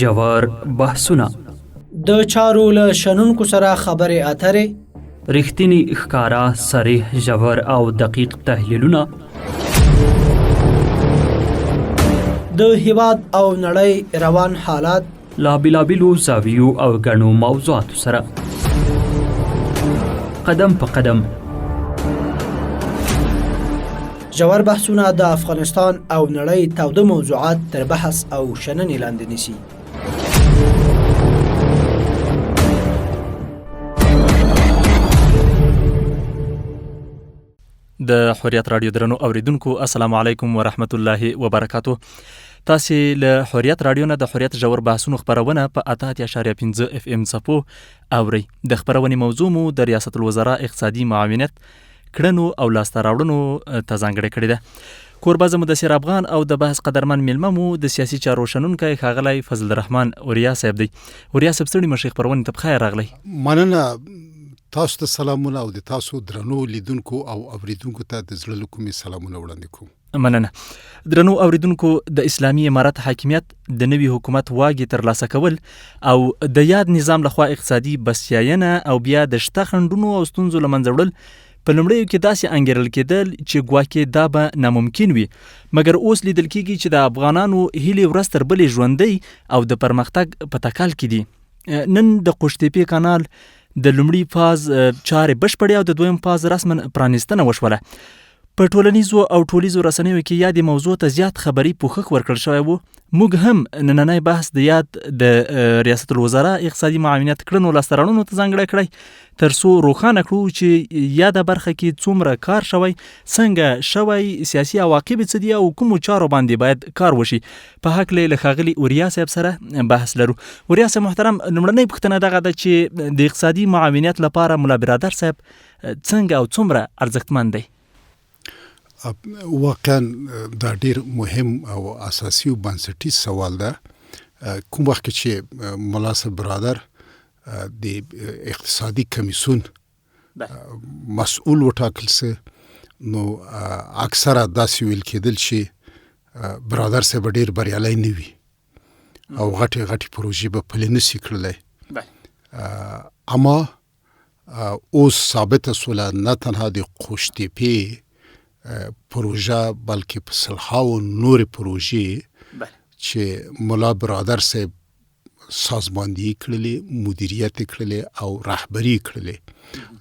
ژور بحثونه د چارو له شنونکو سره خبرې اترې، رښتینی ښکارا صریح ژور او دقیق تحلیلونه د هیواد او نړۍ روان حالات لا بېلابېلو زاویو او ګڼو موضوعاتو سره قدم په قدم ژور بحثونه د افغانستان او نړۍ تاوده موضوعات تر بحث او شننې لاندې نیسي. د حریت رادیو درنو اوریدونکو السلام علیکم ورحمت الله وبرکاتو. تاسې له حریت رادیو نه د حریت ژور بحثونو خپرونه په 88.5 اف ام څپو اورئ. د خپرونې موضوع مو د ریاست الوزرا اقتصادي معاونت کړنو او لاسته راوړنو ته ځانګړې کړې ده. کوربه زموږ د سیر افغان او د بحث قدرمن میلمه مو د سیاسي چارو شنونکی ښاغلی فضل الرحمن اوریا صاحب دی. اوریا صاحب ستړي مشي خپرونې ته بخیر راغلی. مننه. تاسو ته سلامونه او د تاسو درنو لیدونکو او اوریدونکو ته د زړه له کومې سلامونه وړاندې کوم. مننه. درنو اوریدونکو، د اسلامي امارت حاکمیت د نوي حکومت واګې ترلاسه کول او د یاد نظام لخوا اقتصادي بسیاینه او بیا د شته خنډونو او ستونزو له منځه وړل په لومړیو کې داسې انګیرل کېدل چې ګواکې دا به ناممکن وي، مګر اوس لیدل کېږي چې د افغانانو هیلې ورځ تر بلې ژوندۍ او د پرمختګ په تکل کې دي. نن د قوشتېپې کانال د لومړي فاز چارې بشپړې او د دویم فاز رسما پرانیستنه وشوله. په ټولنیزو او ټولیزو رسنیو کې یادې موضوع ته زیات خبري پوښښ ورکړل شوی و. موږ هم نننی بحث د یاد د ریاست الوزرا اقتصادي معاونت کړنو لاسته راوړنو ته ځانګړی کړی، تر څو روښانه کړو چې یاده برخه کې څومره کار شوی، څنګه شوی، سیاسي عواقب څه دي او کومو چارو باندې باید کار وشي. په هکله له ښاغلي اوریا صاحب سره بحث لرو. اوریا صاحب محترم، لومړنۍ پوښتنه دغه ده چې د اقتصادي معاونت لپاره ملا برادر صاحب څنګه او څومره ارزښتمن دی؟ واقعا دا ډیر مهم او اساسي او بنسټیز سوال ده. کوم وخت چې ملا صاحب برادر د اقتصادي کمیسیون مسؤل وټاکل سه، نو اکثره داسې ویل کېدل چې برادر صاحب ډیر بریالی نه وي او غټې پروژې به پلې نشي کړلی. اما اوس ثابته سوله نه تنها د قوشتېپې پروژه بلکې په سلهاو نورې پروژې چې ملا برادر صاحب سازماندهي کړلې، مدیریت کړلې او رهبري کړلې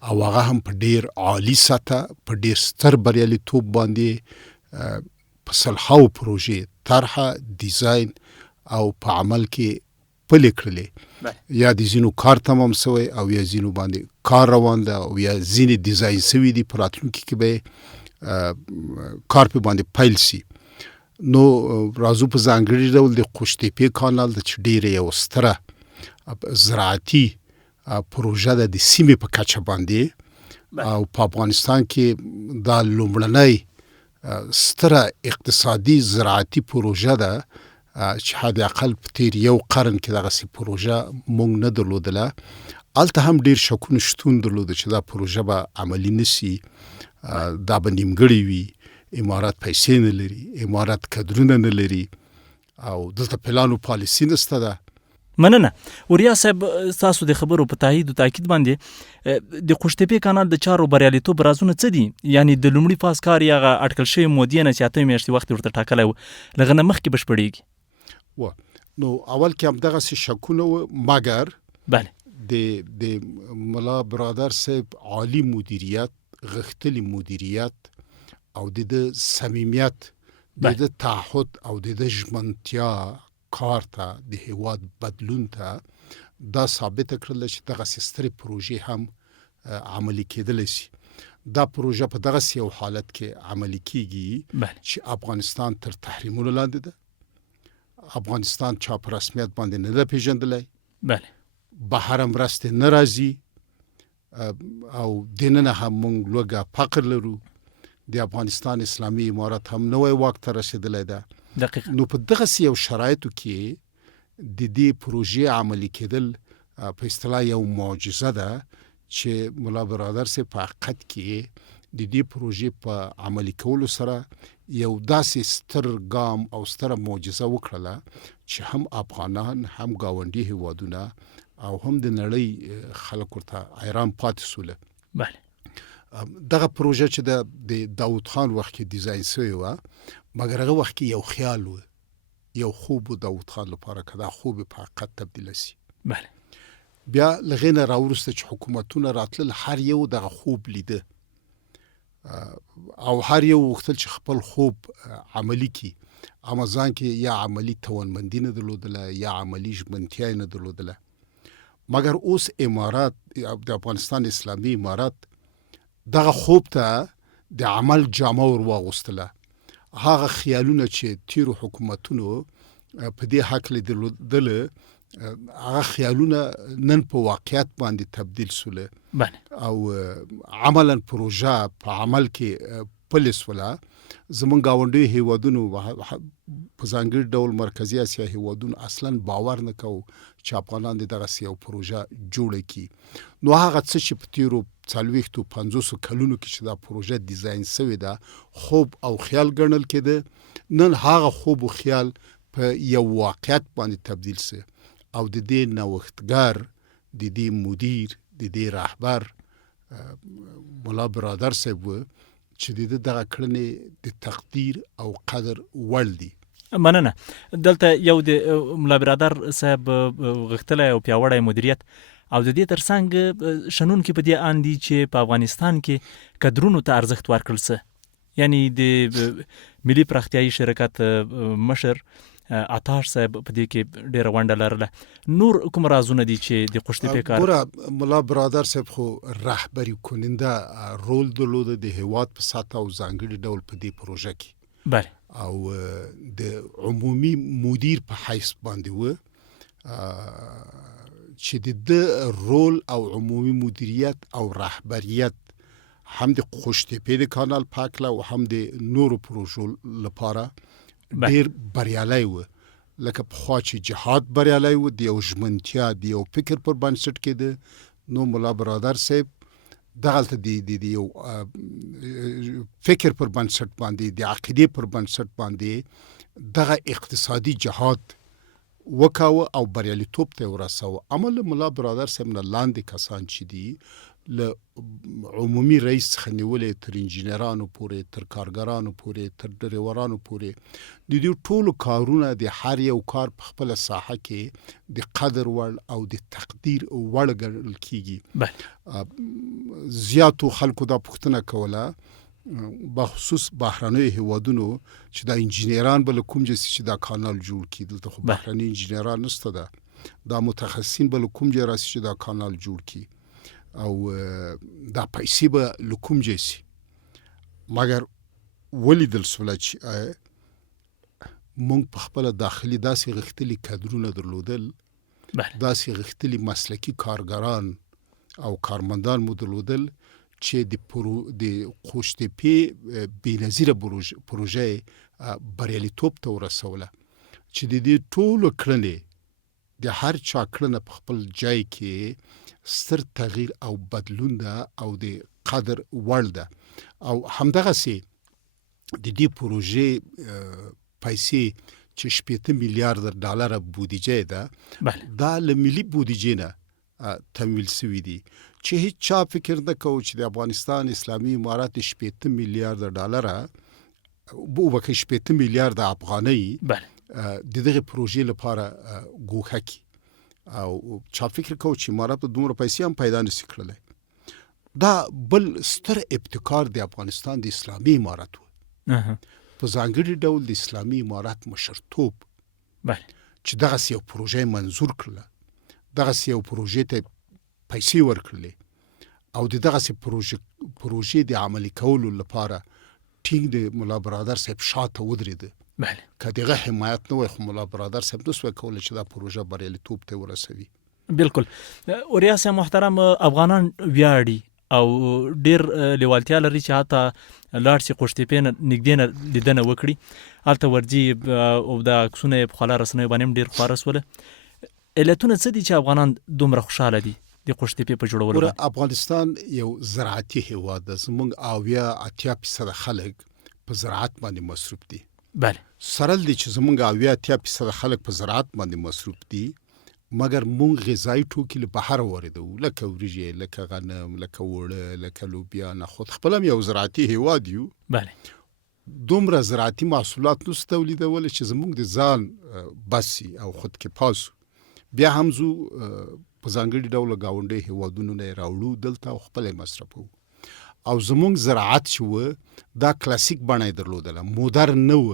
او هغه هم په ډیر عالی سطح په ډیر ستر بریالیتوب باندې په سلهاو پروژې طرحه، ډیزاین او په عمل کې پلې کړلې. یا د ځینو کار تمام شوی او یا ځینو باندې کار روان ده او یا ځینې ډیزاین شوي دي، په راتلونکي کې به کار په باندې پیل سي. نو راځو په ځانګړي ډول د قوشتېپې کانال د چې ډیره یو ستره زراعتي پروژه ده د سیمې په کچه باندې او په افغانستان کې دا لومړنۍ ستره اقتصادي زراعتي پروژه ده چې حد اقل په تیر یو قرن کې دغسې پروژه مونږ نه درلودله. هلته هم ډیر شکونه شتون درلوده چې دا پروژه به عملي نشي، دا به نیمګړی وي، امارات پیسې نه لري، امارات کدرونه نه لري او دلته پلان او پالیسي نشته ده. مننه. اوریا صاحب، تاسو د خبرو په تایید او تاکید باندې د قوشتېپې کانال د چارو بریالیتوب رازونه څه دي؟ یعنی د لومړي فاز کار یې هغه اټکل شوی مودې نه چې 8 میاشتې وخت ورته ټاکلی و، له هغه نه مخکې بشپړېږي. نو اول کې هم دغسې شکونه و، مګر بله د ملا برادر صاحب عالی مدیریت، غښتلی مدیریت او د صمیمیت، د تعهد او د ژمنتیا کار ته، د هیواد بدلون ته دا ثابته کړله چې دغسې سترې پروژې هم عملي کېدلی شي. دا پروژه په دغسې یو حالت کې عملي کېږي چې افغانستان تر تحریمونو لاندې ده، افغانستان چا په رسمیت باندې نه ده پیژندلی، بهر مرستې نه راځي او دننه هم مونږ لوږه فقر لرو. د افغانستان اسلامي امارت هم نوی واک ته رسېدلی ده. نو په دغسې یو شرایطو کې د دې پروژې عملي کېدل په اصطلاح یو معجزه ده چې ملا برادر صاحب په حقیقت کې د دې پروژې په عملي کولو سره یو داسې ستر ګام او ستره معجزه وکړله چې هم افغانان هم ګاونډي هیوادونه او هم د نړۍ خلک ورته حیران پاتې سول. بله دغه پروژه چې د داود خان وخت کې ډیزاین شوی و، مګر هغه وخت کې یو خیال و، یو خوب و داود خان لپاره که دا خوب په حقیقت تبدیل شي. بله بیا لغینه راورسته چې حکومتونه راتلل، هر یو دغه خوب لیده او هر یو وختل چې خپل خوب عملی کی، اما ځان کې یا عملی توانمندی نه درلودله یا عملی ژمنتیا نه درلودله. مګر اوس امارات د افغانستان اسلامي امارات دغه خوب ته د عمل جامه ور واغوستله. هغه خیالونه چې تیرو حکومتونو په دې حق لیدل، هغه خیالونه نن په واقعیت باندې تبدیل سول. بله او عملا پروژه په عمل کې پلس ولا زمونږ گاونډي هیوادونو په ځانګړي ډول مرکزی اسیا هیوادونو اصلا باور نه کوي چې افغانان دغه یو پروژه جوړه کی. نو هغه څه چې په تیرو 40-50 کلونو کې چې دا پروژه ډیزاین شوی ده خوب او خیال ګڼل کېده، نن هغه خوب او خیال په یو واقعیت باندې تبدیل سي او د دې نوښتګر، د دې مدیر، د دې رهبر مولا برادر صاحب چې دغه کړنې د تقدیر او قدر وړ دي. مننه. دلته یو د مولا برادر صاحب غختله او پیاوړی مدیریت او د دې ترڅنګ شنونکي په دې اندي چې په افغانستان کې کډرونو ته ارزښت ورکړل سه، یعنی د ملي پراختیایي شرکت مشر عطاش صاحب په دې کې ډېره ونډه لرله. نور کوم رازونه دي چې د قشتې کار؟ ګوره مولا برادر صاحب خو رهبری کننده رول درلوده د هیواد په سطح او ځانګړي ډول په دې پروژه کې. بله او د عمومي مدیر په حیث باندې و چې د رول او عمومي مدیریت او رهبریت هم د قشتې د کانال پاکله او هم د نورو پروژو لپاره ډیر بریالی و. لکه پخوا چې جهاد بریالی و، د یو ژمنتیا د یو فکر پر بنسټ کېده، نو مولا برادر صاحب دغلته د یو فکر پر بنسټ باندې، د عقیدې پر بنسټ باندې دغه اقتصادي جهاد وکاوه او بریالیتوب ته ورساوه. عمل مولا برادر صاحب نه لاندې کسان چې دي له عمومي رئیس څخه نیولې تر انجینرانو پورې، تر کارګرانو پورې، تر ډریورانو پورې، د دې ټولو کارونه د هر یو کار په خپل ساحه کې د قدر وړ او د تقدیر وړ ګڼل کیږي. زیاتو خلکو دا پوښتنه کوله بخصوص بهرنۍ هیوادونو چې دا انجینران بل کوم چې دا کانال جوړ کړي، دلته خو بهرنۍ انجینران نشته ده، دا متخصصین بل کوم راسي چې دا کانال جوړ کړي او دا پیسې به لکوم جیسی. مګر ولیدل سوله چې مونږ په خپل داخلي داسې غښتلي کادرونه درلودل، داسې غښتلي مسلکي کارګران او کارمندان مو درلودل چې د قوشتېپې بېنظیره پروژه بریالیتوب ته ورسوله، چې د دې ټولو کړنې د هر چا کړنه په خپل ځای کې ستر تغییر او بدلون ده او د قدر وړ ده. او همدغسې د دې پروژې پیسې چې 8 میلیارد ډالر بودیجه ده، دا له ملي بودیجې نه تمویل شوي دي، چې هیڅ چا فکر نه کوي چې د افغانستان اسلامي امارات 8 میلیارد ډالر وبکه 8 میلیارد افغانۍ د دغه پروژې لپاره ګوښه کی، او چا فکر کوي چې امارات دومره پیسې هم پیدا نشي کړلی. دا بل ستر ابتکار د افغانستان د اسلامي امارات و، په ځانګړي ډول د اسلامي امارات مشرتوب چې دغه یو پروژه منظور کړله، دغه یو پروژې ته پیسې ورکړلې او دغه پروژې د عملي کولو لپاره ټینګ د مولا برادر صاحب شاته ودرېده. که دغه حمایت نه وای خو مولا برادر صاحب نسوای کولی چې دا پروژه بریالیتوب ته ورسوي. بالکل. اوریاس محترم، افغانان ویاړي او ډیر لیوالتیا لري چې حتی لاړ شي قوشتېپې نه نږدې نه لیدنه وکړي، هلته ورځي او د عکسونه یې په خواله رسنیو باندې هم ډېر خپاره سوله. علتونه څه دي چې افغانان دومره خوشحاله دي د قوشتېپې په جوړولو ګوره باندې؟ افغانستان یو زراعتي هیواد ده. زمونږ 80% خلک په زراعت باندې مصروف دي. بله سرل دي چې زمونږ 80% خلک په زراعت باندې مصروف دي، مګر مونږ غذایي توکي له بهر واردوو، لکه وریجې، لکه غنم، لکه اوړه، لکه لوبیا. نخود خپل هم یو زراعتي هیواد یو. بله دومره زراعتي محصولات نو تولیدولی چې زمونږ د ځان بسي او خود کې پاسو. بیا هم زو په ځانګړي ډول ګاونډي هیوادونو نه راوړو دلته او خپل مصرفو. او زمونږ زراعت چې و دا کلاسیک بڼه درلودله، مدرن نه و،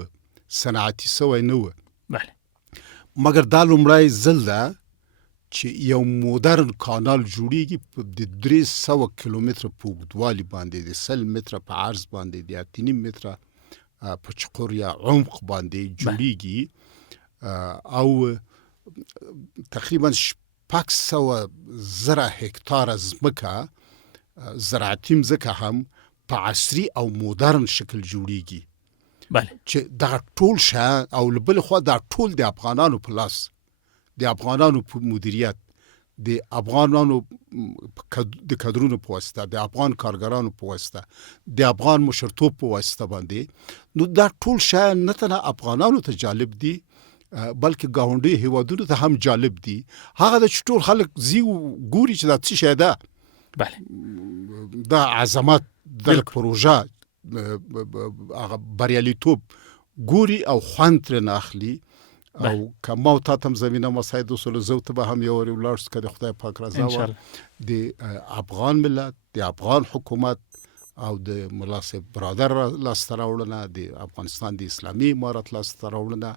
صنعتي سوی نه و. بله مګر دا لومړی ځل ده چې یو مدرن کانال جوړیږي د 300 کیلومتره په اوږدوالي باندې، د 100 متره په عرض باندې، د 8.5 متره په چقور یا عمق باندې جوړیږي او تقریبا 600,000 هکتاره ځمکه زراعتي مځکه هم په عصري او مدرن شکل جوړیږي. بله چې دغه ټول شیان او له بلې خوا دا ټول د افغانانو په لاس، د افغانانو په مدیریت، د افغانانو د کادرونو په واسطه، د افغان کارګرانو په واسطه، د افغان مشرتوب په واسطه باندې. نو دا ټول شیان نه تنه افغانانو ته جالب دي بلکې ګاونډي هیوادونو ته هم جالب دي. هغه د چې ټول خلک زی ګوري چې دا څه شی ده. بله دا عظمت د پروژه هغه بریالیتوب ګوري او خوند ترې اخلي. او که ما او تا ته هم زمینه مساعد وسوله زه ته به هم یو ورې ولاړ شو که د خدای پاک رضا وه. د افغان ملت، د افغان حکومت او د ملا صاحب برادر لاسته راوړنه، د افغانستان د اسلامي امارت لاسته راوړنه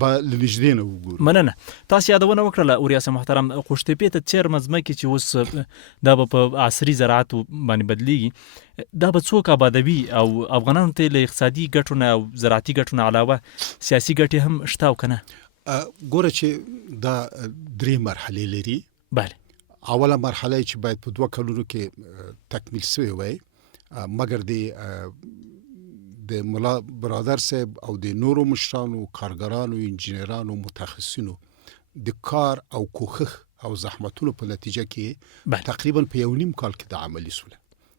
به له نږدې نه وګورو. مننه. تاسو یادونه وکړله اوریاس محترم، قوشتېپې ته څېرمه ځمکې چې اوس دا به په عصري زراعت باندې بدلیږي، دا به څوک آبادوي او افغانانو ته له اقتصادي ګټو نه او زراعتي ګټو نه علاوه سیاسي ګټې هم شته او که نه؟ ګوره چې دا 3 مرحلې لري. بله اوله مرحله چې باید په 2 کلونو کې تکمیل شوی وای، مګر د ملا برادر صاحب او د نورو مشرانو، کارګرانو، انجینرانو، متخصصینو د کار او کوښښ او زحمتونو په نتیجه کې تقریبا په 1.5 کال کې د عملی سوله،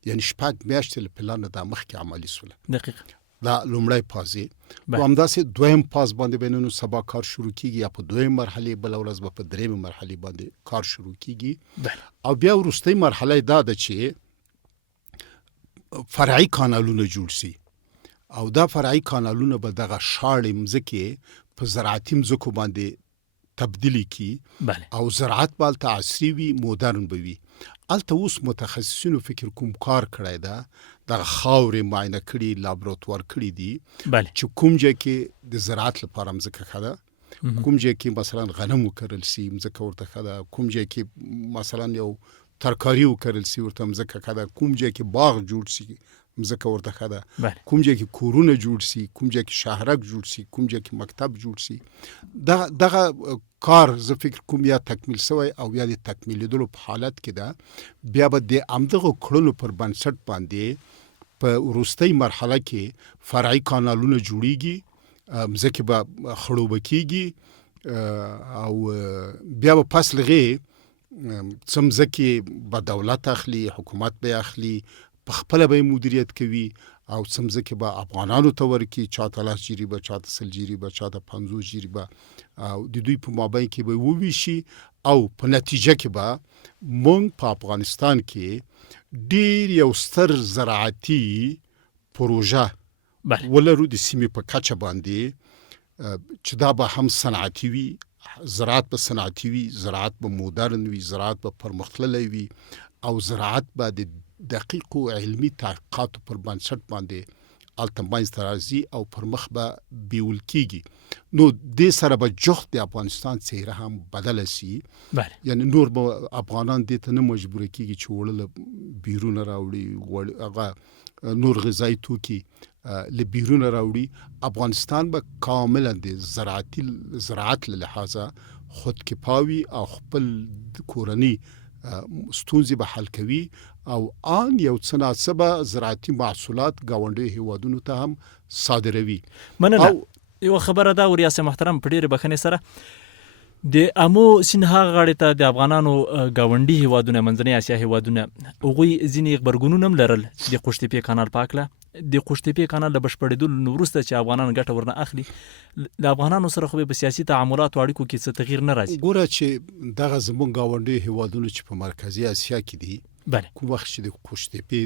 یعنی 6 میاشتې له پلان د مخکې عملی سوله. دقیقا دا لومړی پازي. او همداسې دویم پاز باندې به نن سبا کار شروع کیږي، یا په دویم مرحله بل ورځ به په دریم مرحله باندې کار شروع کیږي. او بیا وروستۍ مرحله دا ده چې فرعي کانالونه جوړ شي، او دا فرعي کانالونه به دغه شاړې مځکې په زراعتي مځکو باندې تبدیلی کی. او زراعت بالته عصري وي، مدرن به وي. الته اوس متخصصینو فکر کوم کار کړی ده، دغه خاورې معاینه کړي، لابراتوار کړي دي چې کوم ځای کې د زراعت لپاره مځکه ښه ده، کوم ځای کې مثلا غنم وکرل شي مځکه ورته ښه ده، کوم ځای کې مثلا یو ترکاري وکرل شي ورته مځکه ښه ده، کوم ځای کې باغ جوړ شي مځکه ورته ښه ده، کوم ځای کې کورونه جوړ شي، کوم ځای کې شهرک جوړ شي، کوم ځای کې مکتب جوړ شي. دغه کار زه فکر کوم یا تکمیل شوی او یا د تکمیلېدلو په حالت کې ده. بیا به د همدغو کړنو پر بنسټ باندې په وروستۍ مرحله کې فرعي کانالونه جوړیږي، مځکې به خړوبه کیږي، او بیا به پس لغې څه مځکې به دولت اخلي، حکومت به اخلي، په خپله به مدیریت کوي، او څه مځکې به افغانانو ته ورکړي، چاته 10 جریبه، چاته 100 جریبه، چاته 50 جریبه، او د دوی په مابین کې به وویشي. او په نتیجه کې به مونږ په افغانستان کې ډیر یو ستر زراعتي پروژه ولرو د سیمې په کچه باندې، چې دا به هم صنعتي وي، زراعت به صنعتي وي، زراعت به مدرن وي، زراعت به پرمختللی وي، او زراعت به د دقیق او علمي تحقیقاتو پر بنسټ باندې الته منځته راځي او پر مخ به بیول کیږي. نو دې سره به جوخت د افغانستان څهره هم بدله شي. یعنی نور به افغانان دې ته نه مجبور کیږي چې وړل بیرونه راوړي، هغه نور غذایی توکي له بیرونه راوړي. افغانستان به کاملا د زراعت له لحاظه خودکفاوي او خپل کورنی ستونزې به حل کوي، او آن یو څه ناڅه زراعتي محصولات ګاونډي هیوادونو ته هم صادروي. مننه. یو خبره دا اوریاس محترم په ډیره بخښنې سره د امو سیند هغه غاړې ته د افغانانو ګاونډي هیوادونه منځنۍ اسیا هیوادونه هغوی ځینې غبرګونونه هم لرل د قوشتېپې کانال په هکله. د قوشتېپې کانال د بشپړېدلو نه وروسته چې افغانان ګټه ورنه اخلي، د افغانانو سره خو په سیاسي تعاملاتو اړیکو کې څه تغییر نه راځي. ګوره چې دغه زموږ ګاونډي هیوادونه چې په مرکزي اسیا کې دي، بله، کوم وخت چې د قوشتېپې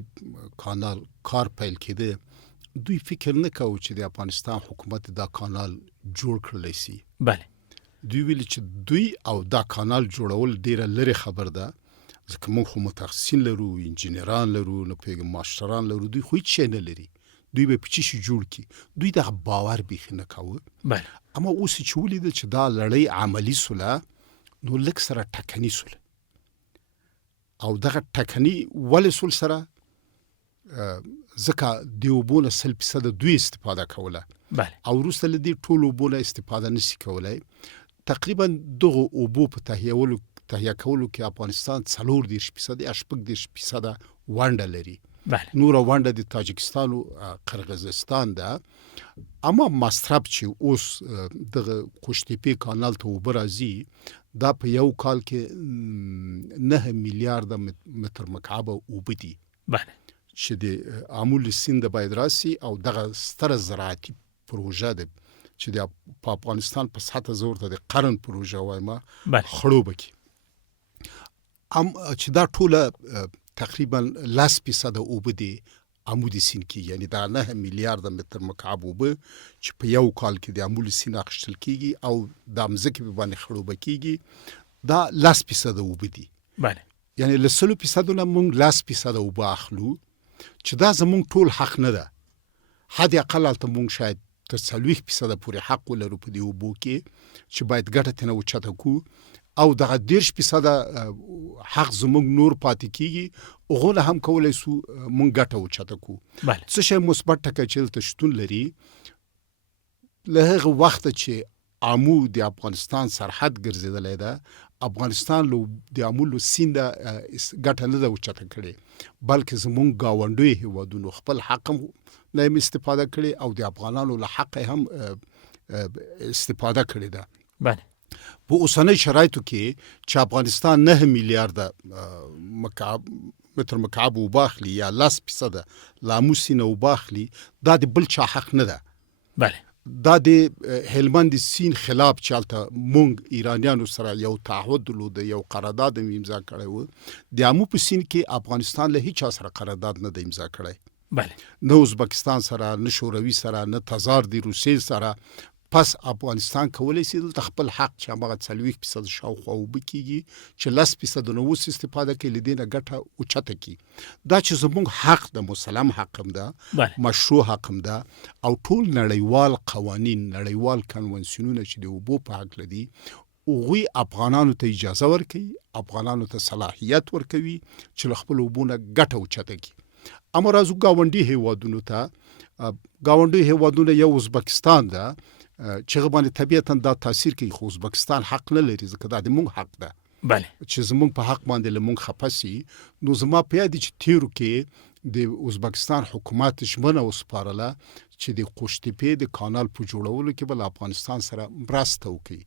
کانال کار پیل کېده، دوی فکر نه کوي چې د افغانستان حکومت دا کانال جوړ کړلی سي. بله، دوی ویل چې دوی او دا کانال جوړول ډیره لري خبر ده، ځکه موږ خو متخصصین لرو، انجینران لرو، نه پوهېږم ماشټران لرو، دوی خو هیڅ شی نه لري، دوی به په څه شي جوړ کړي. دوی دغه باور بیخي نه کوه. بله، اما اوس چې ولیدل چې دا لړۍ عملي سوله، نو لږ سره ټکني سوله. او دغه ټکني ولې سول سره؟ ځکه د اوبو نه 100% دوی استفاده کوله. بله، او وروسته له دې ټولو اوبو نه استفاده نشي کولی. تقریبا دغه اوبو په تهیه کولو کې افغانستان 40% یا 40% ونډه لري. بله، نور ونډه د تاجکستان او قرغیزستان ده. اما مصرف چې اوس دغه قوشتېپې کانال ته اوبه راځي، دا په یو کال کې 9 میلیارده متر مکعب اوبه دي. بله، چې د آمو له سیند باید راسي، او دغه ستره زراعتي پروژه ده چې د په افغانستان په سطح زور ته د قرن پروژه وایم، بله، خړوبه کې چې دا ټوله تقریبا 10% اوبه دي آمو د سیند کې، یعنی دا 9 میلیارده متر مکعب اوبه چې په یو کال کې د آمو له سیند اخیستل کېږي او د مځکې په باندې خړوبه کېږي، دا 10% اوبه دي. بله، یعنی له 100% نه موږ 10% اوبه اخلو، چې دا زموږ ټول حق نه ده. حد اقل هلته موږ شاید تر 40% پورې حق ولرو په دې اوبو کې، چې باید ګټه ترنه اوچته کړو، او دغه 10% حق زموږ نور پاتې کېږي، هغونه هم کولی سو موږ ګټه اوچته کړو. بله، څه شی مثبت ټکی چې دلته شتون لري، له هغه وخته چې آمو د افغانستان سرحد ګرځېدلی ده، افغانستان د آمو له سینده ګټه نه ده اوچته کړې، بلکې زموږ ګاونډیو هیوادونو خپل حق هم نه هم استفاده کړې، او د افغانانو له حق هم استفاده کړې ده. بله، په اوسنۍ شرایطو کې چې افغانستان 9 میلیارده متر مکعب اوبه اخلي، یا 10% له آمو سیند اوبه اخلي، دا د بل چا حق نه ده. بله، دا د هلمند سیند خلاف چې هلته مونږ ایرانیانو سره یو تعهد درلود، یو قرارداد هم امضا کړی و. د آمو په سیند کې افغانستان له هیچا سره قرارداد نه دی امضا کړی، بله، نه ازبکستان سره، نه شوروي سره، نه تزار د روسیې سره. پس افغانستان کولی شي دلته خپل حق چې هماغه 40% شاوخوا اوبه کېږي، چې 10% نه اوس استفاده کوي، له دې نه ګټه اوچته کړي. دا چې زموږ حق ده، مسلم حق هم ده، بله، مشروع حق هم ده، او ټول نړیوال قوانین، نړیوال کنونسیونونه چې د اوبو په هکله دي، هغوی افغانانو ته اجازه ورکوي، افغانانو ته صلاحیت ورکوي چې له خپل اوبو نه ګټه اوچته کړي. اما راځو ګاونډي هیوادونو ته. ګاونډي هیوادونه یو ازبکستان ده، چې هغه باندې طبیعتا دا تاثیر کوي، خو ازبکستان حق نه لري، ځکه دا د مونږ حق ده. بله، چې زمونږ په حق باندې له مونږ خفه سي. نو زما په یاد چې تیرو کې د ازبکستان حکومت ژمنه وسپارله چې د قوشتېپې د کانال په جوړولو کې به له افغانستان سره مرسته وکړي،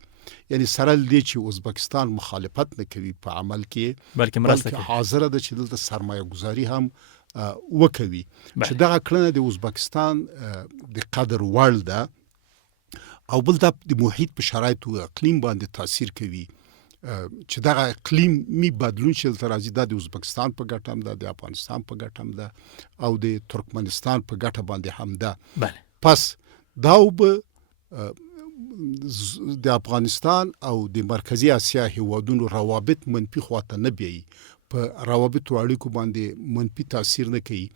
یعنی سره دې چې ازبکستان مخالفت نه کوي په عمل کې، بلکې مرسته کوي، حاضره ده چې دلته سرمایه گذاري هم وکوي. چې دغه کړنه د ازبکستان د قدر وړ ده، او بل دا د محیط په شرایطو اقلیم باندې تاثیر کوي، چې دغه اقلیمي بدلون چې دلته راځي، دا د ازبکستان په ګټه هم ده، د افغانستان په ګټه هم ده، او د ترکمنستان په ګټه باندې هم ده. بله، پس دا اوبه د افغانستان او د مرکزي اسیا هیوادونو روابط منفي خواته نه بیایي، په روابطو اړیکو باندې منفي تاثیر نه کوي،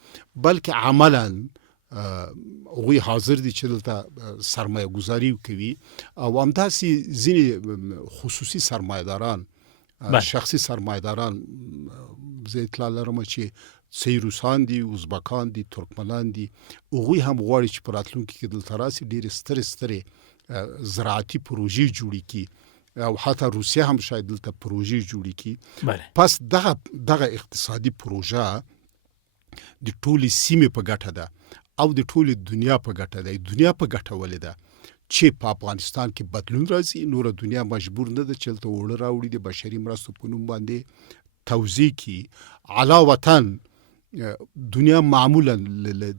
بلکې عملاً هغوی حاضر دي چې دلته سرمایه گذاري کوي. او همداسې ځینې خصوصي سرمایه‌داران، شخصي سرمایه‌داران، زه اطلاع لرم چې روسان دي، ازبکان دي، ترکمنان دي، هغوی هم غواړي چې په راتلونکي کې دلته راسي، ډېرې سترې زراعتي پروژې جوړې کړي، او حتی روسیه هم شاید دلته پروژې جوړې کړي. پس دغه اقتصادي پروژه د ټولې سیمې په ګټه ده، او د ټولې دنیا په ګټه ده. دنیا په ګټه ولې ده چې په افغانستان کې بدلون راځي. نور دنیا مجبور نه ده چې هلته اوړه راوړي د بشري مرستو په نوم باندې توزیع کړي. علاوةً دنیا معمولا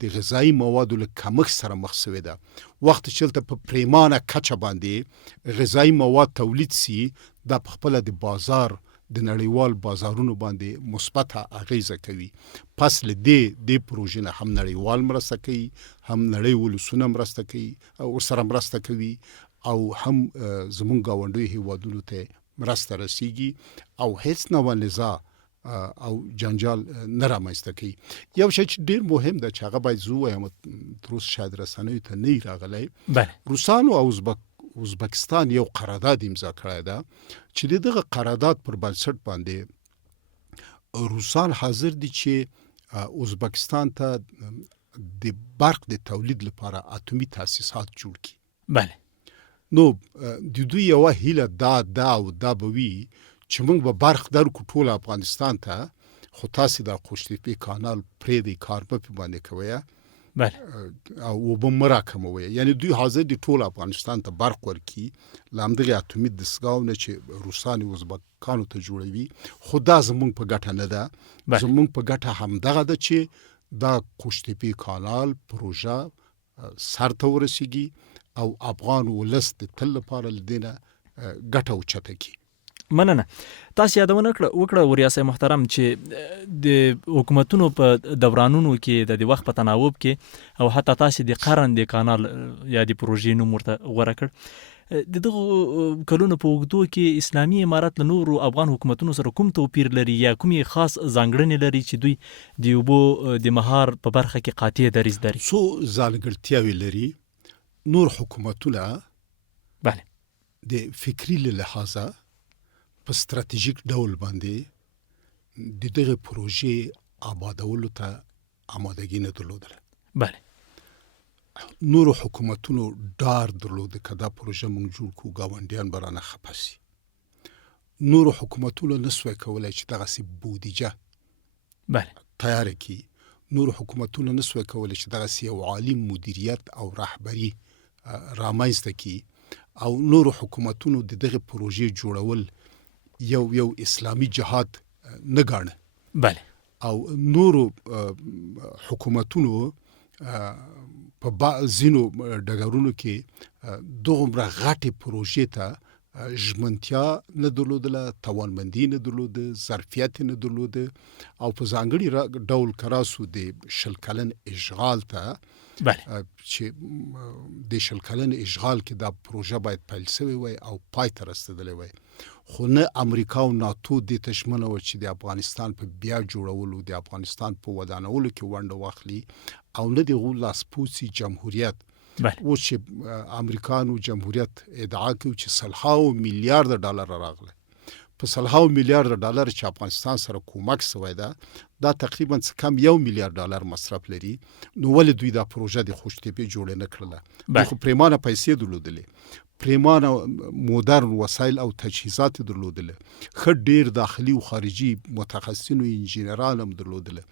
د غذایی موادو له کمښت سره مخ شوې ده. وخت چې هلته په پریمانه کچه باندې غذایی مواد تولید سي، دا په خپله د بازار د نړیوال بازارونو باندې مثبته اغیزه کوي. پس له دې پروژې نه هم نړیوال مرسته کوي، هم نړۍ ولسونه مرسته کوي او ورسره مرسته کوي، او هم زمونږ ګاونډیو هیوادونو ته مرسته رسیږي او هیڅ نوع نزاع او جنجال نه رامنځته کوي. یو شی چې ډېر مهم ده چې هغه باید زه ووایم، تر اوسه شاید رسنیو ته نه وي راغلی، روسانو او ازبکستان یو قرارداد امضا کړی ده چې د دغه قرارداد پر بنسټ باندې روسان حاضر دي چې ازبکستان ته د برق د تولید لپاره اتومي تاسیسات جوړ کړي. نو د دوی یوه هیله دا به وي چې موږ به برق درکو ټول افغانستان ته، خو تاسې دا قوشتېپې کانال پرېږدئ، کار مه پې باندې کوئ او اوبه مه راکموئ. یعنې دوی حاضر دي ټول افغانستان ته برق ورکړي له همدغې اتومي دستګاو نه چې روسان یې ازبکانو ته جوړوي. خو دا زموږ په ګټه نه ده. زموږ په ګټه همدغه ده چې دا قوشتېپې کانال پروژه سر ته ورسیږي او افغان ولس د تل لپاره له دې نه ګټه اوچته کړي. مننه. تاسو یادونه وکړه وریاسه محترم چې د حکومتونو په دورانونو کې د وخت په تناوب کې او حتی تاسو د قرن د کانال یا د پروژې نوم ورته غوره کړ. د دغه کلونو په اوږدو کې اسلامي امارات له نورو افغان حکومتونو سره کوم توپیر لري یا کومې خاص ځانګړنې لري چې دوی د اوبو د مهار په برخه کې قاطع دریځ لري؟ څو ځانګړتیاوې لري. نور حکومتونه د فکري له لحاظه په ستراتیژیک ډول باندې د دغه پروژې آبادولو ته آمادګي نه درلودله. نورو حکومتونو ډار درلوده که دا پروژه موږ جوړ کړو ګاونډیان به رانه خفه سي. نورو حکومتونو نسوی کولی چې دغسې بودیجه تیاره کړي. نورو حکومتونو نسوی کولی چې دغسې یو عالي مدیریت او رهبري رامنځته کړي. او نورو حکومتونو د دغه پروژې جوړول یو اسلامی جهاد نه ګاڼه. او نورو حکومتونو په ځینو ډګرونو کې دومره غټې پروژې ته ژمنتیا نه درلودله، توانمندي نه درلوده، ظرفیت نه درلوده، او په ځانګړي ډول کراسو د 20 کلن اشغال ته چې د 20 کلن اشغال کې دا پروژه باید پیل شوی وای او پای ته رسېدلی وای. خو نه امریکا او ناتو دې ته ژمنه وه چې د افغانستان په بیا جوړولو، د افغانستان په ودانولو کې ونډه واخلي، او نه د هغو لاسپوڅي جمهوریت اوس چې امریکانو جمهوریت ادعا کوي چې $100 میلیارد راغله. په $100 میلیارد چې افغانستان سره کومک شوی ده، دا تقریبا څه کم $1 میلیارد مصرف لري. نو ولې دوی دا پروژه د قوشتېپې جوړه نه کړله؟ دوی خو پریمانه پیسې درلودلې، پریمانه مدرن وسایل او تجهیزات درلودله، ښه ډېر داخلي او خارجي متخصصین او انجینران هم درلودله.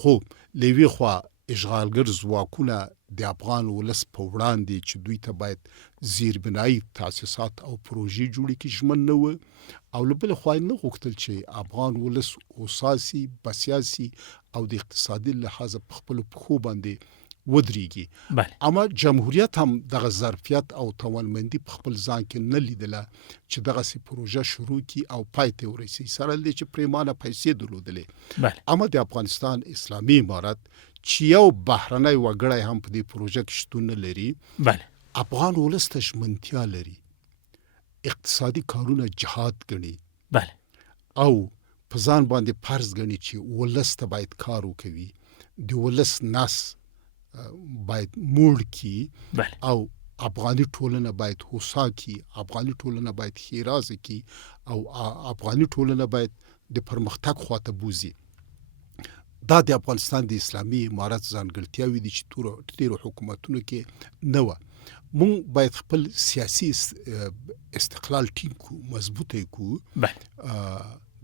خو له یوې خوا اشغالګر ځواکونه د افغان ولس په وړاندې چې دوی ته باید زیربنایي تاسیسات او پروژې جوړې کړي ژمن نه و، او له بلې خوا نه غوښتل چې افغان ولس اوساسي، بسیاسي او د اقتصادي لحاظه په خپلو پښو باندې ودرېږي. اما جمهوریت هم دغه ظرفیت او توانمندي په خپل ځان کې نه لیدله چې دغسې پروژه شروع کړي او پای ته ورسوي، سره له دې چې پریمانه پیسې درلودلې. اما د افغانستان اسلامي امارت چې یو بهرنی وګړی هم په دې پروژه کې شتون نه لري، افغان ولس ته ژمنتیا لري، اقتصادي کارونه جهاد ګڼي او په ځان باندې فرض ګڼي چې ولس ته باید کار وکوي، د ولس نس باید موړ کی او افغاني ټولنه باید هوسا کی، افغاني ټولنه باید ښېرازه کی او افغاني ټولنه باید د پرمختګ خواته بوزي. دا د افغانستان د اسلامي امارت ځانګړتیاوې دي چې تېرو حکومتونو کې نه وه. مونږ باید خپل سیاسي استقلال ټینګ کړو، مضبوطه یې کړو.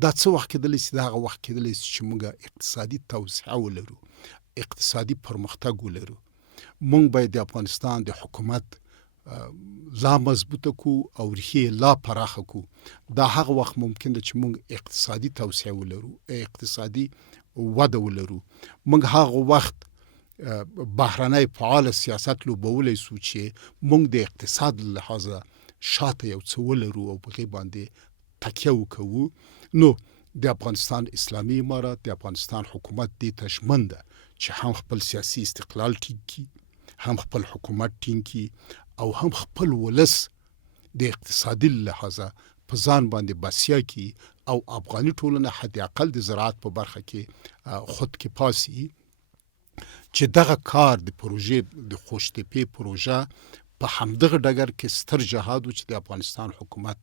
دا څه وخت کېدلی سي؟ دا هغه وخت کېدلی سي چې مونږ اقتصادي توسعه ولرو، اقتصادي پرمختګ ولرو. مونږ باید د افغانستان د حکومت لا مضبوطه کو او ریښې لا پراخه کو، دا هغه وخت ممکن ده چې موږ اقتصادي توسعه ولرو، اقتصادي وده ولرو. موږ هغه وخت بهرنی فعال سیاست لوبولی سو چې موږ د اقتصاد له لحاظه شاته یو څه ولرو او په هغې باندې تکیه وکوو. نو د افغانستان اسلامي امارت، د افغانستان حکومت دې ته ژمن ده چې هم خپل سیاسي استقلال ټینګ کړي، هم خپل حکومت ټینګ کړي او هم خپل ولس د اقتصادي لحاظه په ځان باندې بسیا کی او افغاني ټولنه حد اقل د زراعت په برخه کې خود کې پاسي، چې دغه کار د پروژې د خوشتپې پروژه په همدغه ډګر کې ستر جهاد و چې د افغانستان حکومت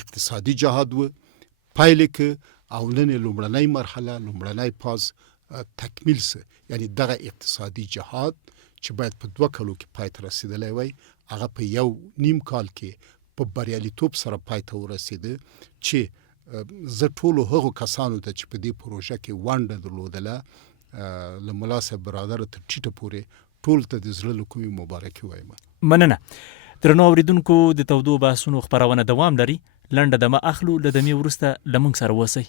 اقتصادي جهاد و پایله کې او نن لومړنۍ مرحله لومړنۍ پاز تکمیل سه. یعنی دغه اقتصادي جهاد چې باید په 2 کالو کې پای ته رسیدلی وای، هغه په 1.5 کال کې په بریالیتوب سره پای ته ورسېده، چې زه ټولو هغو کسانو ته چې په دې پروژه کې ونډه درلودله له ملا صاحب برادر ته ټیټه پورې ټول ته د زړه له کومې مبارکي وایم. مننه. درنو اوریدونکو، د تودو بحثونو خپرونه دوام لري. لنډه دمه اخلو، له دمې وروسته له موږ سره اوسئ.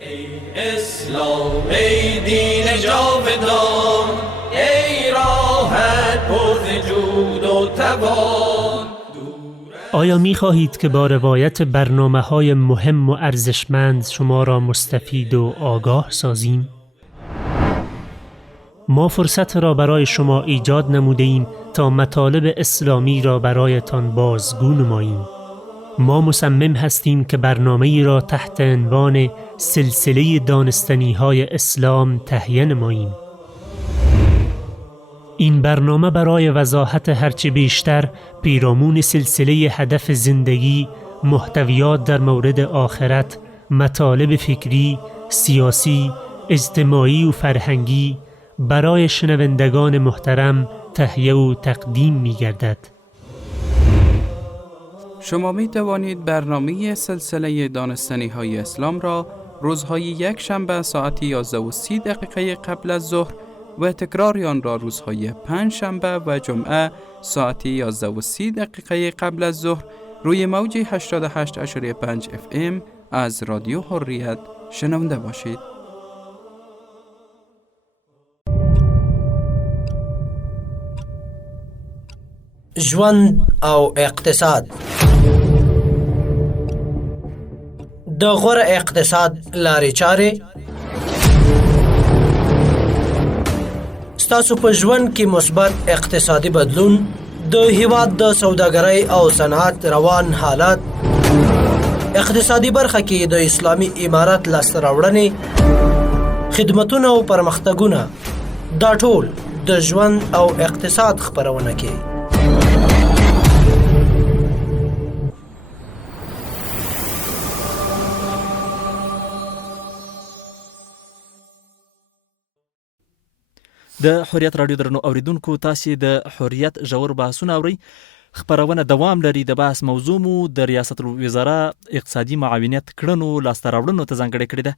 ای اسلام، ای دین جاودان، ای راحت پر ز جود و توان. آیا می خواهید که با روایت برنامه‌های مهم و ارزشمند شما را مستفید و آگاه سازیم؟ ما فرصت را برای شما ایجاد نموده ایم تا مطالب اسلامی را برایتان بازگو نماییم. ما مصمم هستیم که برنامه‌ای را تحت عنوان سلسله دانستنی‌های اسلام تهیه نماییم. این برنامه برای وضاحت هرچه بیشتر پیرامون سلسله هدف زندگی، محتویات در مورد آخرت، مطالب فکری، سیاسی، اجتماعی و فرهنگی برای شنوندگان محترم تهیه و تقدیم می گردد. شما می توانید برنامه سلسله دانستنی‌های اسلام را روزهای یک شنبه ساعت 11:30 قبل از ظهر و تکرار آن را روزهای 5 شنبه و جمعه ساعت 11:30 قبل از ظهر روی موج 88.5 FM از رادیو حریت شنونده باشید. ژوند او اقتصاد. د غوره اقتصاد لارې چارې ستاسو په ژوند کې مثبت اقتصادي بدلون، د هیواد د سوداګرۍ او صنعت روان حالات، اقتصادي برخه کې د اسلامي امارت لاسته راوړنې، خدمتونه او پرمختګونه، دا ټول د ژوند او اقتصاد خپرونه کې. د حریت رادیو درنو اوریدونکو، تاسو د حریت ژور بحثونه اورئ. خپرونه دوام لري. د بحث موضوع مو د ریاست الوزرا اقتصادي معاونیت کړنو لاسته راوړنو ته ځانګړې کړې ده.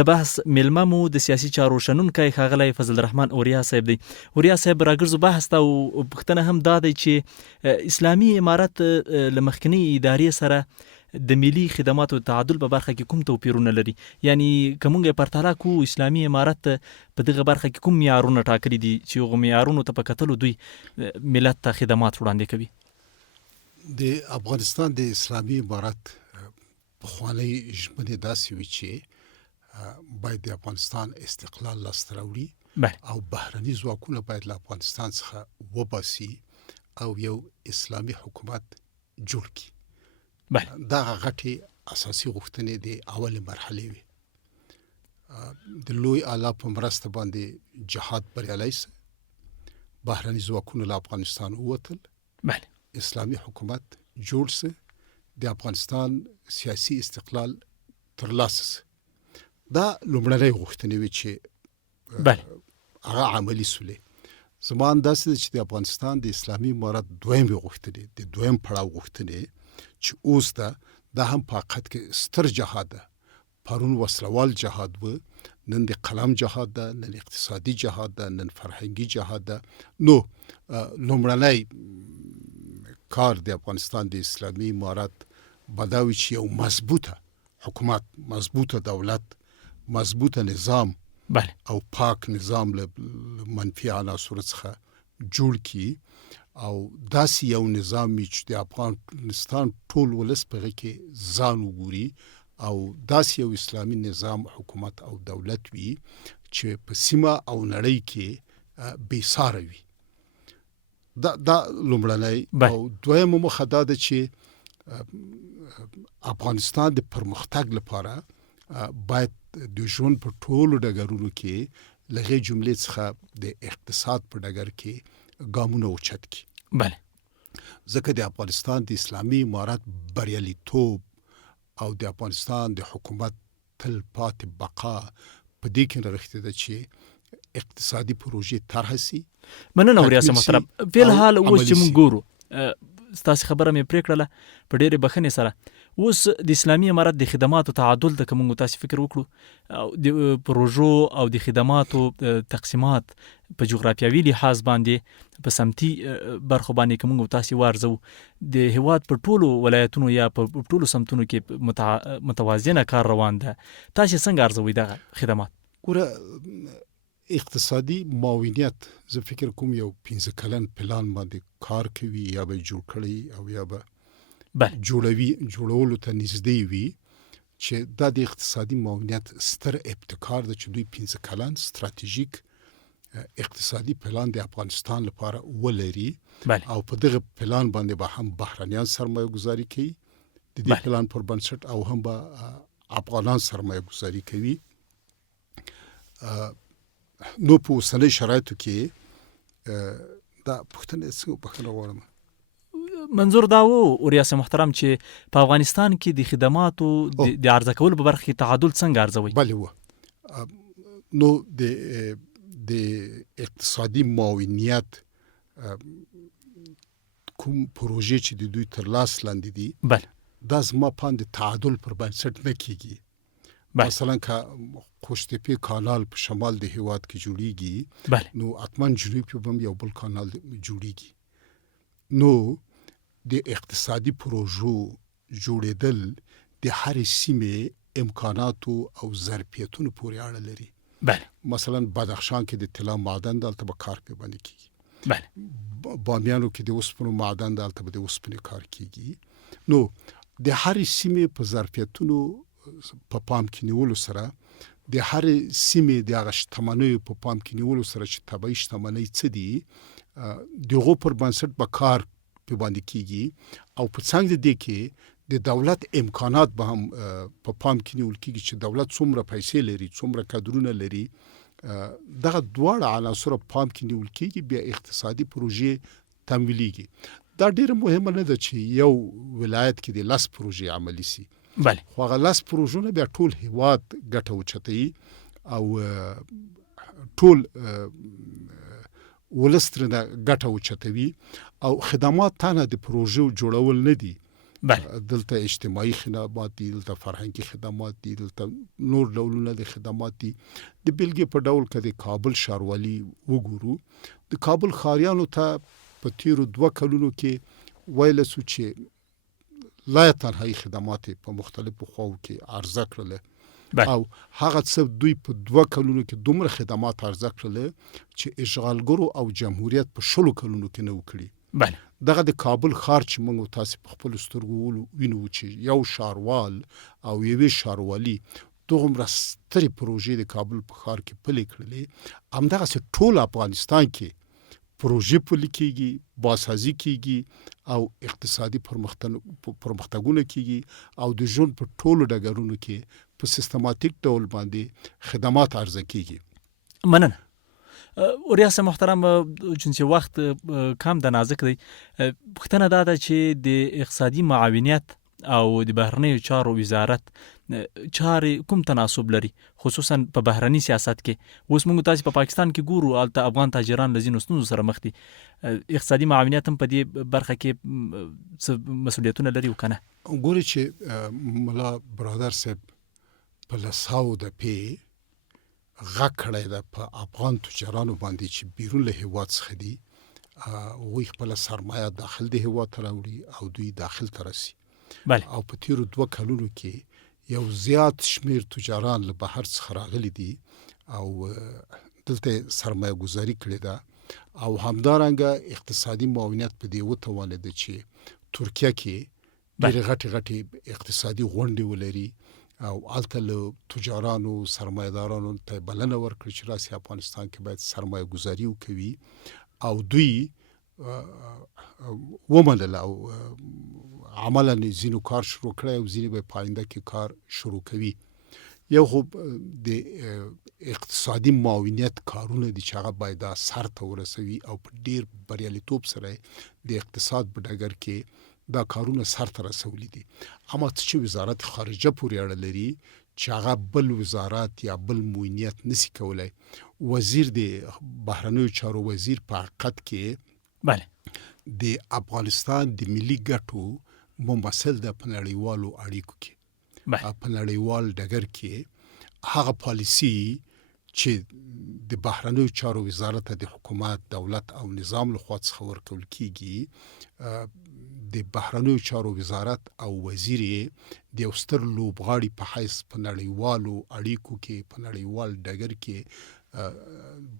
د بحث میلمه مو د سیاسي چارو شنونکی ښاغلی فضل الرحمن اوریا صاحب دی. اوریا صاحب، راګرځو بحث ته او پوښتنه هم دا دی چې اسلامي امارت له مخکنۍ ادارې سره د ملي خدماتو تعادل په برخه کې کوم توپیرونه لري؟ یعنی کومه پرتله کو اسلامي امارت په دغه برخه کې کوم معیارونه ټاکلي دي چې هغه معیارونو ته په کتلو دوی ملت ته خدمات وړاندې کوي؟ د افغانستان د اسلامي امارت پخوانی ژمنې داسې وي چې باید د افغانستان استقلال لاسته راوړي او بهرني ځواکونه باید له افغانستان څخه وباسي او یو اسلامي حکومت جوړ کړي. دا غټي اساسي غوښتنې د اول مرحله وي. د لوی اعلی په مرسته باندې جهاد بریالی سه، بهرني ځواکونه له افغانستان ووتل، اسلامي حکومت جوړ سه، د افغانستان سیاسي استقلال ترلاسه سه. دا لومړنۍ غوښتنې وي چې هغه عملي سولې. زما انداز دی چې د افغانستان د اسلامي امارت دویم غوښتنې، د دویم پړاو غوښتنې چې اوس دا هم په حقیقت کې ستر جهاد ده. پرون وسلوال جهاد و، نن د قلم جهاد ده، نن اقتصادي جهاد ده، نن فرهنګي جهاد ده. نو لومړنی کار د افغانستان د اسلامي امارت بداوي چې یو مضبوطه حکومت، مضبوطه دولت، مضبوطه نظام بله او پاک نظام له منفي عناصرو څخه جوړ کی او داسې یو نظام چې د افغانستان ټول ولس په هغې کې ځان وګوري او داسې یو اسلامي نظام، حکومت او دولت وي چې په سیمه او نړۍ کې بې ساره وي. دا لومړنی. او دویمه موخه دا ده چې افغانستان د پرمختګ لپاره باید د ژوند په ټولو ډګرونو کې له هغې جملې څخه د اقتصاد په ډګر کې ګامونه اوچت کړي. بله ځکه د افغانستان د اسلامي امارت بریالیتوب او د افغانستان د حکومت تل پاتې بقا په دې کې نغښتې ده چې اقتصادي پروژې طرح سي. مننه ریاست محترم. فی الحال اوس چې موږ ګورو، ستاسې خبره مې پرې کړله په ډېرې بخښنې سره، اوس د اسلامي امارت د خدماتو تعادل ته که موږ تاسې فکر وکړو او د پروژو او د خدماتو تقسیمات په جغرافیوي لحاظ باندې په سمتي برخو باندې که موږ تاسې وارزو، د هېواد په ټولو ولایتونو یا په ټولو سمتونو کې متوازنه کار روان ده. تاسې څنګه ارزوئ دغه خدمات؟ ګوره، اقتصادي معاونیت زه فکر کوم یو 15 کلن پلان باندې کار کوي، یا به جوړ کړي او یا به جوړولو ته نږدې وي، چې دا د اقتصادي معاونیت ستر ابتکار ده چې دوی 15 کلن ستراتیژیک اقتصادي پلان د افغانستان لپاره ولري. او په دغه پلان باندې به هم بهرنیان سرمایه گذاري کوي د دې پلان پر بنسټ، او هم به افغانان سرمایه گذاري کوي. نو په اوسنۍ شرایطو کې دا پوښتنه څنګه بخښنه غواړم، منظور دا و ریاست محترم چې په افغانستان کې د خدماتو د عرضه کولو په برخه کې تعادل څنګه ارزوي؟ بله و. نو د اقتصادي معاونیت کوم پروژې چې د دوی تر لاس لاندې دي، بله دا زما باندې تعادل پر بنسټ نه کیږي. مثلا که خوشتپې کانال په شمال د هیواد کې جوړیږي، نو حتما جنوب کې هم یو بل کانال جوړیږي. نو د اقتصادي پروژو جوړېدل د هرې سیمې امکاناتو او ظرفیتونو پورې اړه لري. مثلا بدخشان کې د طلا معدن دلته به کار پې باندې کیږي، بامیانو کې د اوسپنو معدن دلته به د اوسپنې کار کیږي. نو د هرې سیمې په ظرفیتونو په پام کې نیولو سره، د هرې سیمې د هغه شتمنیو په پام کې نیولو سره چې طبیعي شتمنۍ څه دي، د هغو پر بنسټ به کار په باندې کیږي. او په څنګ د دې کې د دولت امکانات به هم په پام کې نیول کیږي چې دولت څومره پیسې لري، څومره کادرونه لري. دغه دواړه عناصر په پام کې نیول کیږي، بیا اقتصادي پروژې تمویلیږي. دا ډیره مهمه نه ده چې یو ولایت کې د 10 پروژې عملي سي، خو هغه 10 پروژونه بیا ټول هیواد ګټه اوچتوي او ټول ولس ترې ګټه اوچتوي. او خدمات تنها د پروژو جوړول نه دي، دلته اجتماعي خدمات دي، دلته فرهنګي خدمات دي، دلته نور ډولونه د خدمات دي. د بېلګې په ډول که د کابل ښاروالي وګورو، د کابل ښاریانو ته په تیرو 2 کلونو کې ویلی سو چې لا تنهایی خدمات په مختلفو خواو کې عرضه کړله، او هغه څه دوی په 2 کلونو کې دومره خدمات عرضه کړله چې اشغالګرو او جمهوریت په 20 کلونو کې نه وکړي. دغه د کابل ښار چې موږ تاسې په خپلو سترګو وینو چې یو ښاروال او یوې ښاروالي دومره سترې پروژې د کابل په ښار کې پلې کړلې، همدغسې ټول افغانستان کې پروژې پلې کېږي، بازسازي کېږي او اقتصادي پرمختګونه کېږي، او د ژوند په ټولو ډګرونو کې په سیستماتیک ډول باندې خدمات عرضه کېږي. مننه. ریاست محترم، چونکه وخت کم ده، نازک دی، پوښتنه دا ده چې د اقتصادي معاونیت او د بهرنیو چارو وزارت چارې کوم تناسب لري، خصوصا په بهرني سیاست کې؟ اوس موږ تاسې په پاکستان کې ګورو، هلته افغان تاجران له ځینو ستونزو سره مخ دي. اقتصادي معاونیت هم په دې برخه کې څه مسؤلیتونه لري او که نه؟ ګورې چې ملا برادر صاحب په 100 دفعې غږ کړی ده په افغان تجارانو باندې چې بیرون له هیواد څخه دي، هغوی خپله سرمایه داخل د هیواد ته راوړي او دوی داخل ته رسي. بله. او په تیرو 2 کلونو کې یو زیات شمیر تجاران له بهر څخه راغلي دي او دلته سرمایه گذاري کړې ده، او همدارنګه اقتصادي معاونیت په دې وتوانېده چې ترکیه کې ډېرې غټې اقتصادي غونډې ولري او هلته له تجارانو سرمایه‌دارانو ته بلنه ورکړي چې راسي افغانستان کې باید سرمایه گذاري وکوي، او دوی ومنله او عملا ځینو کار شروع کړی او ځینې به په آینده کې کار شروع کوي. یو خو د اقتصادي معاونیت کارونه دي چې هغه باید سر ته ورسوي او په ډیر بریالیتوب سره د اقتصاد په ډګر کې دا کارونه سر ته رسولي دي. اما چې وزارت خارجه پورې اړه لري چې هغه بل وزارت یا بل معاونیت نشي کولای. وزیر د بهرنیو چارو وزیر په حقیقت کې بله د افغانستان د ملي ګټو ممثل د په نړیوالو اړیکو کې، په نړیوال ډګر کې هغه پالیسي چې د بهرنیو چارو وزارت د حکومت، دولت او نظام لخوا څخه ورکول کیږي، د بهرنیو چارو وزارت او وزیر د یو ستر لوبغاړي په حیث په نړیوالو اړیکو کې، په نړیوال ډګر کې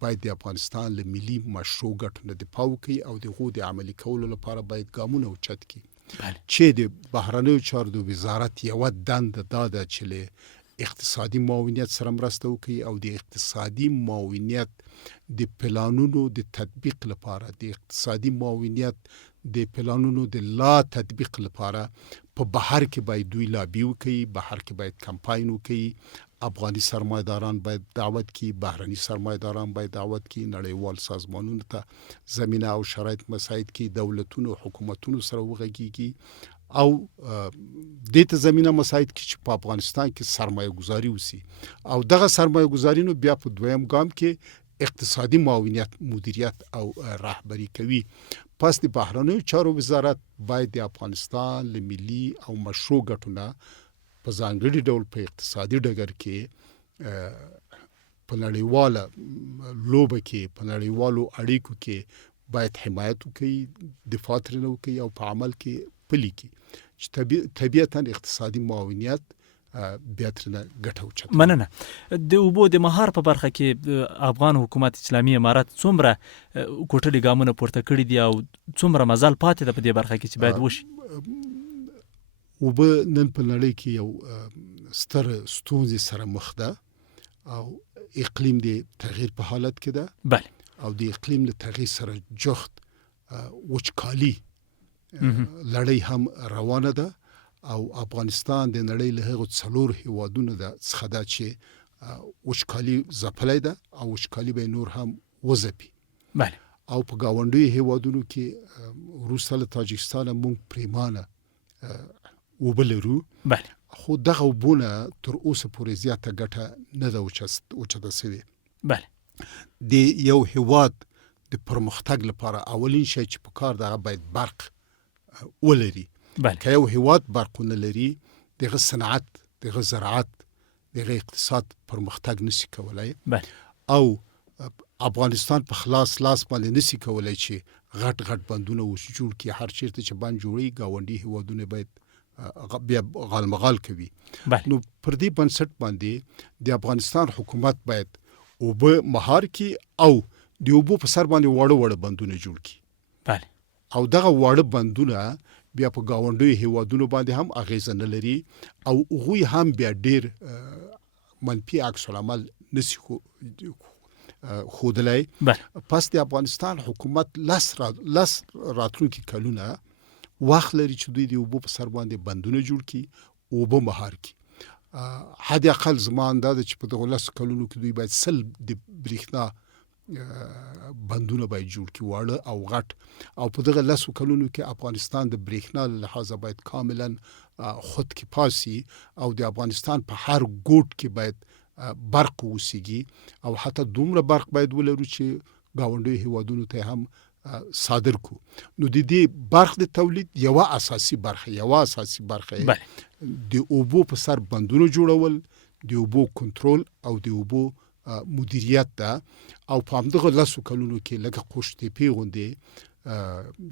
باید د افغانستان له ملي مشروع ګټو نه دفاع وکړي او د هغو د عملي کولو لپاره باید ګامونه اوچت کړي. چې د بهرنیو چارو د وزارت یوه دنده دا ده چې له اقتصادي معاونیت سره مرسته وکړي او د اقتصادي معاونیت د پلانونو د تطبیق لپاره، د اقتصادي معاونیت د پلانونو د لا تطبیق لپاره په بهر کې باید دوی لابي وکړي، بهر کې باید کمپاین وکړي، افغاني سرمایداران باید دعوت کړي، بهرني سرمایداران باید دعوت کړي، نړیوال سازمانونو ته زمینه او شرایط مساعد کړي، دولتونو حکومتونو سره وغږیږي او دې ته زمینه مساعد کړي چې په افغانستان کې سرمایه گذاري وسي. او دغه سرمایه گذاري نو بیا په دویم ګام کې اقتصادي معاونیت مدیریت او رهبری کوي. پس د بهرنیو چارو وزارت باید د افغانستان له ملي او مشروع ګټو نه په ځانګړي ډول په اقتصادي ډګر کې په نړیواله لوبه کې، په نړیوالو اړیکو کې باید حمایت وکړي، دفاع ترېنه وکړي او په عمل کې پلي کړي چې طبیعتاً اقتصادي معاونیت بیا ترېنه ګټه اوچته. مننه. د اوبو د مهار په برخه کې افغان حکومت اسلامي امارت څومره کوټلي ګامونه پورته کړي دي او څومره مزال پاتې ده په دې برخه کې چې باید وشي؟ اوبه نن په نړۍ کې یو ستر ستونزې سره مخ ده او اقلیم د تغییر په حالت کې ده. بله. او د اقلیم د تغییر سره جفت وچکالي لړۍ هم روانه ده او افغانستان د نړۍ له هغو 4 هیوادونو څخه ده چې وچکالي ځپلی ده او وچکالي به نور هم وځپي. بله. او په ګاونډیو هیوادونو کې وروسته له تاجکستان موږ پریمانه اوبه لرو. بله. خو دغه اوبونه تر اوسه پورې زیاته ګټه نه ده اوچته سوې. بله. د یو هیواد د پرمختګ لپاره اولین شی چې په کار دغه باید برق ولري. بله. که یو هیواد برقونه لري، دغه صنعت، دغه زراعت، دغه اقتصاد پرمختګ نشي کولای. بله. او افغانستان په خلاص لاس باندې نشي کولای چې غټ بندونه جوړ کړي. هر چیرته چې بند جوړي ګاونډي هیوادونه باید بیا غالمغال کوي. نو پر دې بنسټ باندې د افغانستان حکومت باید اوبه مهار کړي او د اوبو په سر باندې واړه بندونه جوړ کړي. بله. او دغه واړه بندونه بیا په ګاونډیو هیوادونو باندې هم اغیزه نه لري او هغوی هم بیا ډیر منفي عکس العمل نشي ښودلی. پس د افغانستان حکومت لس راتلونکي کلونه وخت لري چې دوی د اوبو په سر باندې بندونه جوړ کړي، اوبه مهار کړي. حد اقل زما اندازه چې په دغه 10 کلونو کې دوی باید 100 د برېښنا بندونه باید جوړ کړي، واړه او غټ. او په دغه 10 کلونو کې افغانستان د برېښنا له لحاظه باید کاملا خودکفاسي او د افغانستان په هر ګوټ کې باید برق وسیږي او حتی دومره برق باید ولرو چې ګاونډیو هیوادونو ته هم صادر کو. نو د دې برق د تولید یوه اساسي برخه د اوبو په سر بندونو جوړول، د اوبو کنټرول او د اوبو مدیریت ده او په همدغه لسو کلونو کې لږه قوشتېپې غوندې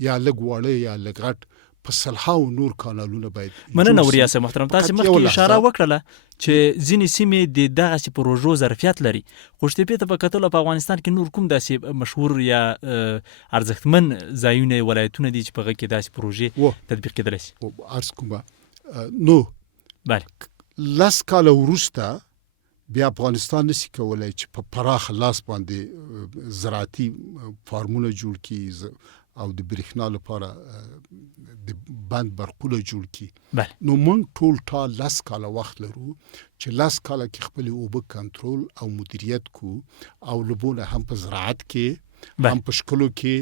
یا لږ واړه یا لږ غټ په سلهاو نور کانالونه باید مننه وریاسه محترم، تاسو مخکې اشاره وکړله چې ځینې سیمې د دغسې پروژو ظرفیت لري. قوشتېپې ته په کتلو په افغانستان کې نور کوم داسې مشهور یا ارزښتمن ځایونه ولایتونه دي چې په هغه کې داسې پروژې تطبیق کېدلی شي؟ عرض کومه نو بله 10 کاله وروسته بیا افغانستان نشي کولای چې په پراخ لاس باندې زراعتي فارمونه جوړ کړي او د برېښنا لپاره د بند برقونه جوړ کړي. نو موږ ټول 10 کاله وخت لرو چې 10 کاله کې خپل اوبه کنټرول او مدیریت کو او لبونه هم په زراعت کې هم په شکلو کې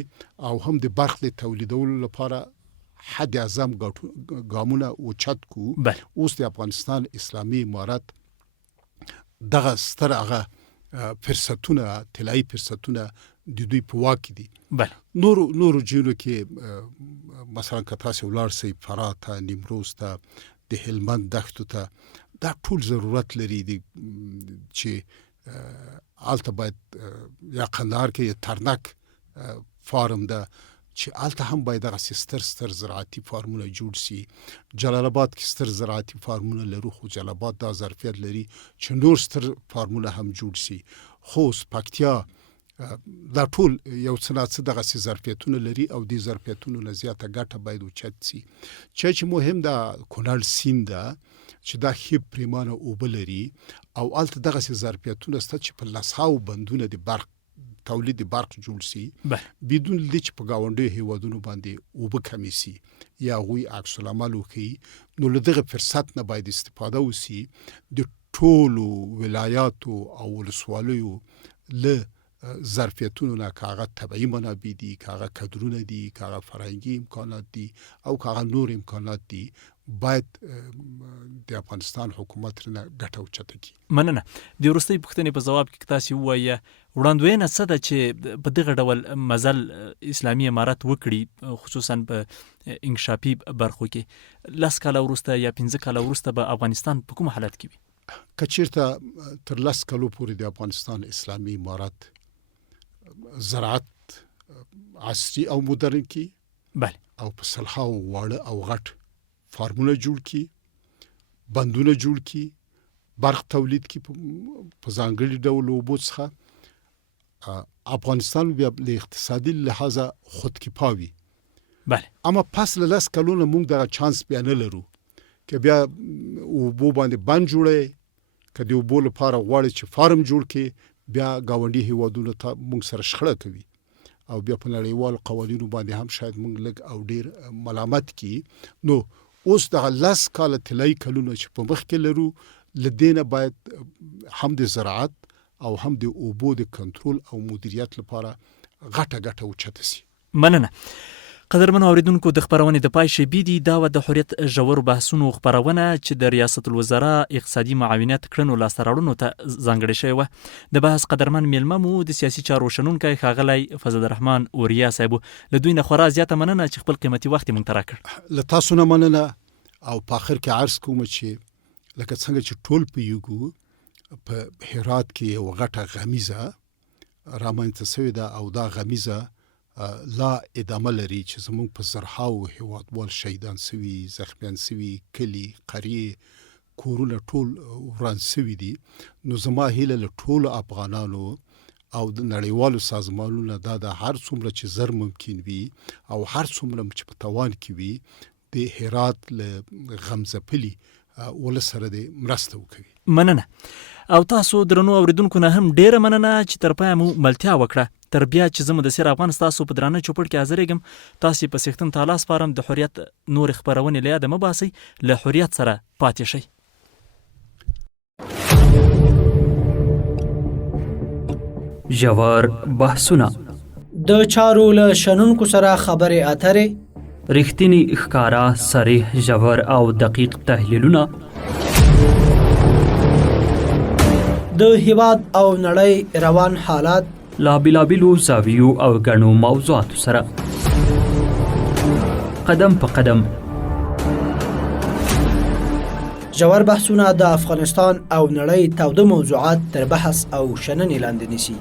او هم د برق د تولیدولو لپاره حد اعظم ګامونه اوچت کو. اوس د افغانستان اسلامي امارت دغه ستر هغه فرصتونه طلایي فرصتونه د دوی په واک دي. نورو جیرو کې مثلا که تاسو ولاړ شئ فراه ته، نیمروز ته، د هلمند دښتو ته، دا ټول ضرورت لري چې هلته باید یا قندهار کې ترنک فارم ده چې هلته هم باید دغه ستر زراعتي فارمونه جوړ شي. جلال آباد کې ستر زراعتي فارمونه لرو خو جلال آباد دا ظرفیت لري چې نور ستر فارمونه هم جوړ شي. خوست، پکتیا دا ټول یو څه نه څه دغسې ظرفیتونه لري او دې ظرفیتونو نه زیاته ګټه باید اوچت شي. چې مهم دا کونړ سیند ده چې دا ښې پرېمانه اوبه لري او هلته دغسې ظرفیتونه شته چې په 10 بندونه د برق تولید برق جوړ شي بدون دې چې په ګاونډیو هیوادونو باندې اوبه کمې شي یا هغوی عکس العمل وښیي. نو له دغه فرصت نه باید استفاده وشي د ټولو ولایاتو او ولسوالیو له ظرفیتونو نه، که هغه طبیعي منابع دي، که هغه کدرونه دي، که هغه فرهنګي امکانات دي او که هغه نور امکانات دي، باید د افغانستان حکومت نه ګټه اوچته کړي. مننه. د وروستۍ پوښتنې په ځواب کې تاسو ووایه وړاندوینه څه ده چې په دغه ډول مزل اسلامي امارت وکړي خصوصا په انکشافي برخو کې 10 کاله وروسته یا 15 کاله وروسته به افغانستان په کوم حالت کې وي؟ که چېرته تر 10 کالو پورې د افغانستان اسلامي امارت زراعت عصري او مدرن کی او په سلهاو واړه او غټ فارمونه جوړ کی، بندونه جوړ کی، برق تولید کی په ځانګړي ډول اوبو څخه، افغانستان بیا له اقتصادي لحاظه خودکفاوي. اما پس له 10 کلونو موږ دغه چانس بیا نه لرو که بیا اوبو باندې بند جوړی، که د اوبو لپاره غواړي چې فارم جوړ کړي، بیا ګاونډي هیوادونو ته موږ سره شخړه کوي او بیا په نړیوالو قوانینو باندې هم شاید موږ لږ او ډیر ملامت کی. نو اوس دغه 10 کاله طلایي کلونه چې په مخ کې لرو له دې نه باید هم د زراعت او هم د اوبو د کنټرول او مدیریت لپاره غټه اوچته شي. مننه. قدرمن اوریدونکو، د خبرونې د پای شیبې دي دا و د حریت ژور بحثونو خبرونه چې د ریاست الوزرا اقتصادي معاونت کړنو لاسته راوړنو ته ځانګړې شوې وه. د بحث قدرمن میلمه مو د سیاسي چارو شنونکی ښاغلی فضل الرحمن اوریا صاحب. له دوی نه خورا زیاته مننه چې خپل قیمتي وخت یې موږ ته راکړ. له تاسو نه مننه او په آخر کې عرض کوم چې لکه څنګه چې ټول پوهیږو په هرات کې یو غټه غمیزه رامنځته شوې ده او دا غمیزه لا ادامه لري چې زموږ په زرهاو هیوادوال شهیدان سوي، زخمیان سوي، کلي، قریې، کورونه ټول وران سوي دي. نو زما هیله له ټولو افغانانو او د نړیوالو سازمانونو دا د هر څومره چې زر ممکن وي او هر څومره چې په توان کې وي د هرات له غمزپلي ولس سره د مرسته وکوي. مننه. او تاسو درنو اوریدونکو نه هم ډیره مننه چې تر پایه مو ملتیا وکړه. تر بیا چې زه مدثر افغان ستاسو په درانه چوپړ کې حاضرېږم، تاسې په څښتن تعالی سپارم. د حریت نور خبرونې له یاده مه باسئ، له حریت سره پاتې شئ. ژور بحثونه، د چارو له شنونکو سره خبرې اترې، رښتینی ښکارا صریح ژور او دقیق تحلیلونه، د هیواد او نړۍ روان حالات لا بېلابېلو زاویو او ګڼو موضوعاتو سره قدم په قدم ژور بحثونه د افغانستان او نړۍ تاوده موضوعات تر بحث او شننې لاندې نیسي.